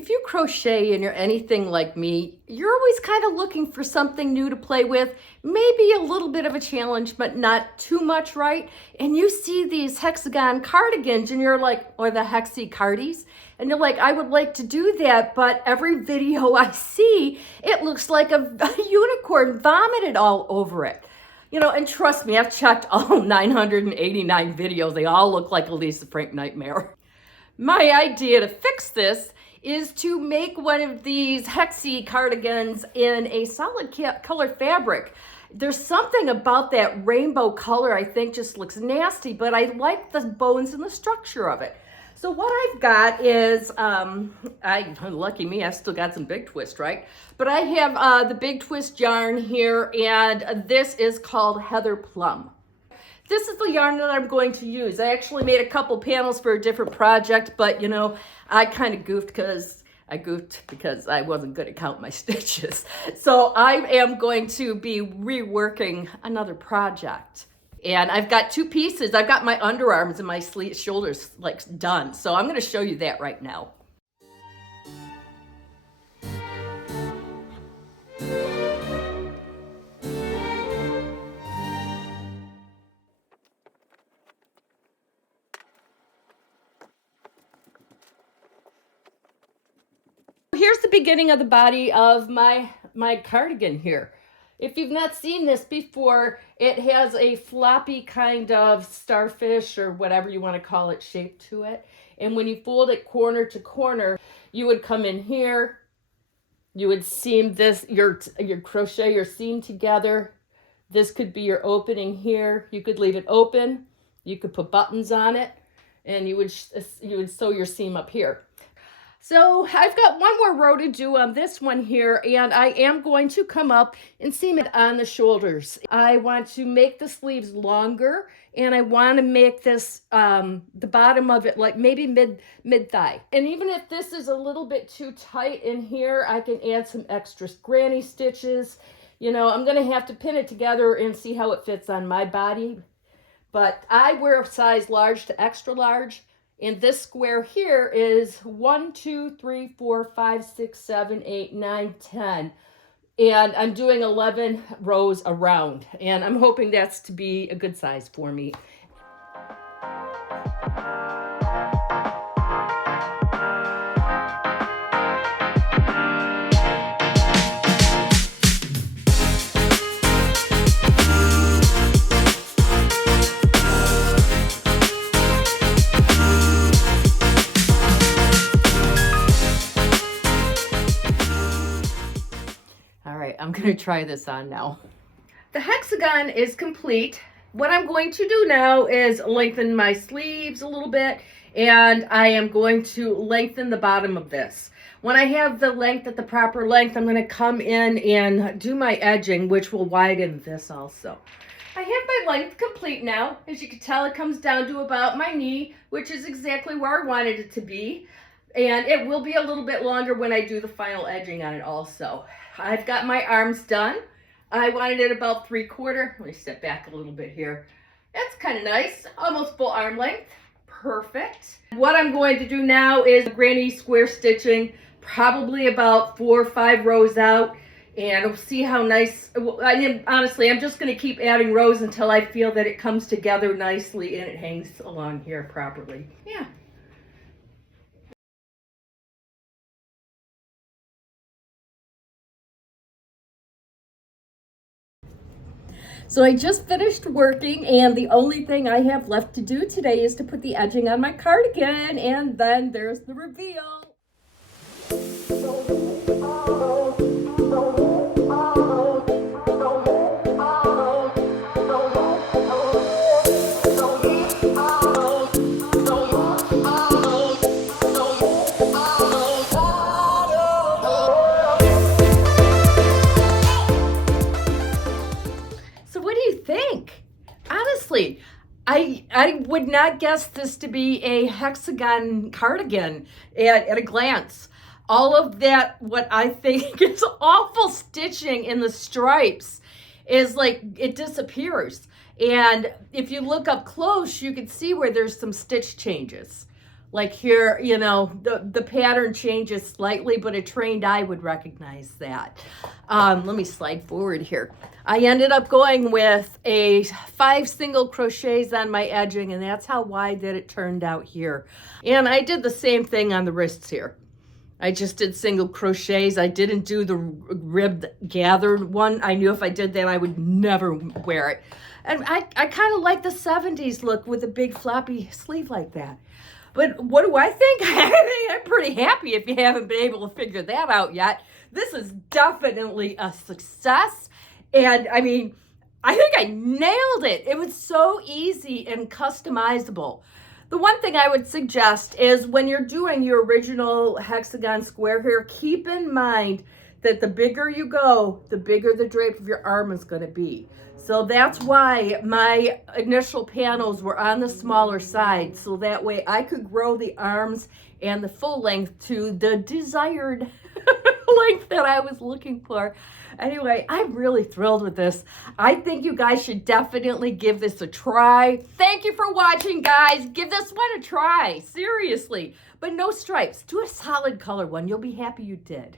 If you crochet and you're anything like me, you're always kind of looking for something new to play with, maybe a little bit of a challenge, but not too much, right? And you see these Hexagon cardigans and you're like, or the Hexi cardies, and you're like, I would like to do that, but every video I see, it looks like a unicorn vomited all over it. You know, and trust me, I've checked all 989 videos. They all look like a Lisa Frank nightmare. My idea to fix this is to make one of these Hexi cardigans in a solid color fabric. There's something about that rainbow color I think just looks nasty, but I like the bones and the structure of it. So what I've got is, lucky me, I've still got some Big Twist, right? But I have the Big Twist yarn here, and this is called Heather Plum. This is the yarn that I'm going to use. I actually made a couple panels for a different project, but you know, I kind of goofed because I wasn't good at counting my stitches. So I am going to be reworking another project. And I've got two pieces. I've got my underarms and my shoulders like done. So I'm going to show you that right now. Here's the beginning of the body of my cardigan here. If you've not seen this before, it has a floppy kind of starfish or whatever you want to call it shape to it. And when you fold it corner to corner, you would come in here, you would seam this, your crochet your seam together. This could be your opening here. You could leave it open. You could put buttons on it, and you would sew your seam up here. So I've got one more row to do on this one here, and I am going to come up and seam it on the shoulders. I want to make the sleeves longer, and I want to make this, the bottom of it like maybe mid-thigh. And even if this is a little bit too tight in here, I can add some extra granny stitches. You know, I'm going to have to pin it together and see how it fits on my body. But I wear a size large to extra large. And this square here is 1, 2, 3, 4, 5, 6, 7, 8, 9, 10. And I'm doing 11 rows around. And I'm hoping that's to be a good size for me. I'm going to try this on now. The hexagon is complete. What I'm going to do now is lengthen my sleeves a little bit, and I am going to lengthen the bottom of this. When I have the length at the proper length, I'm going to come in and do my edging, which will widen this also. I have my length complete now. As you can tell, it comes down to about my knee, which is exactly where I wanted it to be. And it will be a little bit longer when I do the final edging on it also. I've got my arms done. I wanted it about 3/4. Let me step back a little bit here. That's kind of nice. Almost full arm length. Perfect. What I'm going to do now is granny square stitching, probably about 4 or 5 rows out. And we'll see how nice. Honestly, I'm just going to keep adding rows until I feel that it comes together nicely and it hangs along here properly. Yeah. So I just finished working, and the only thing I have left to do today is to put the edging on my cardigan, and then there's the reveal. Honestly, I would not guess this to be a hexagon cardigan at a glance. All of that, what I think is awful stitching in the stripes, is like it disappears. And if you look up close, you can see where there's some stitch changes. Like here, you know, the pattern changes slightly, but a trained eye would recognize that. Let me slide forward here. I ended up going with a 5 single crochets on my edging, and that's how wide that it turned out here. And I did the same thing on the wrists here. I just did single crochets. I didn't do the ribbed gathered one. I knew if I did that, I would never wear it. And I kind of like the 70s look with a big floppy sleeve like that. But what do I think? I think I'm pretty happy if you haven't been able to figure that out yet. This is definitely a success. And I mean, I think I nailed it. It was so easy and customizable. The one thing I would suggest is when you're doing your original hexagon square here, keep in mind that the bigger you go, the bigger the drape of your arm is going to be. So that's why my initial panels were on the smaller side, so that way I could grow the arms and the full length to the desired length that I was looking for. Anyway, I'm really thrilled with this. I think you guys should definitely give this a try. Thank you for watching, guys. Give this one a try, seriously. But no stripes. Do a solid color one. You'll be happy you did.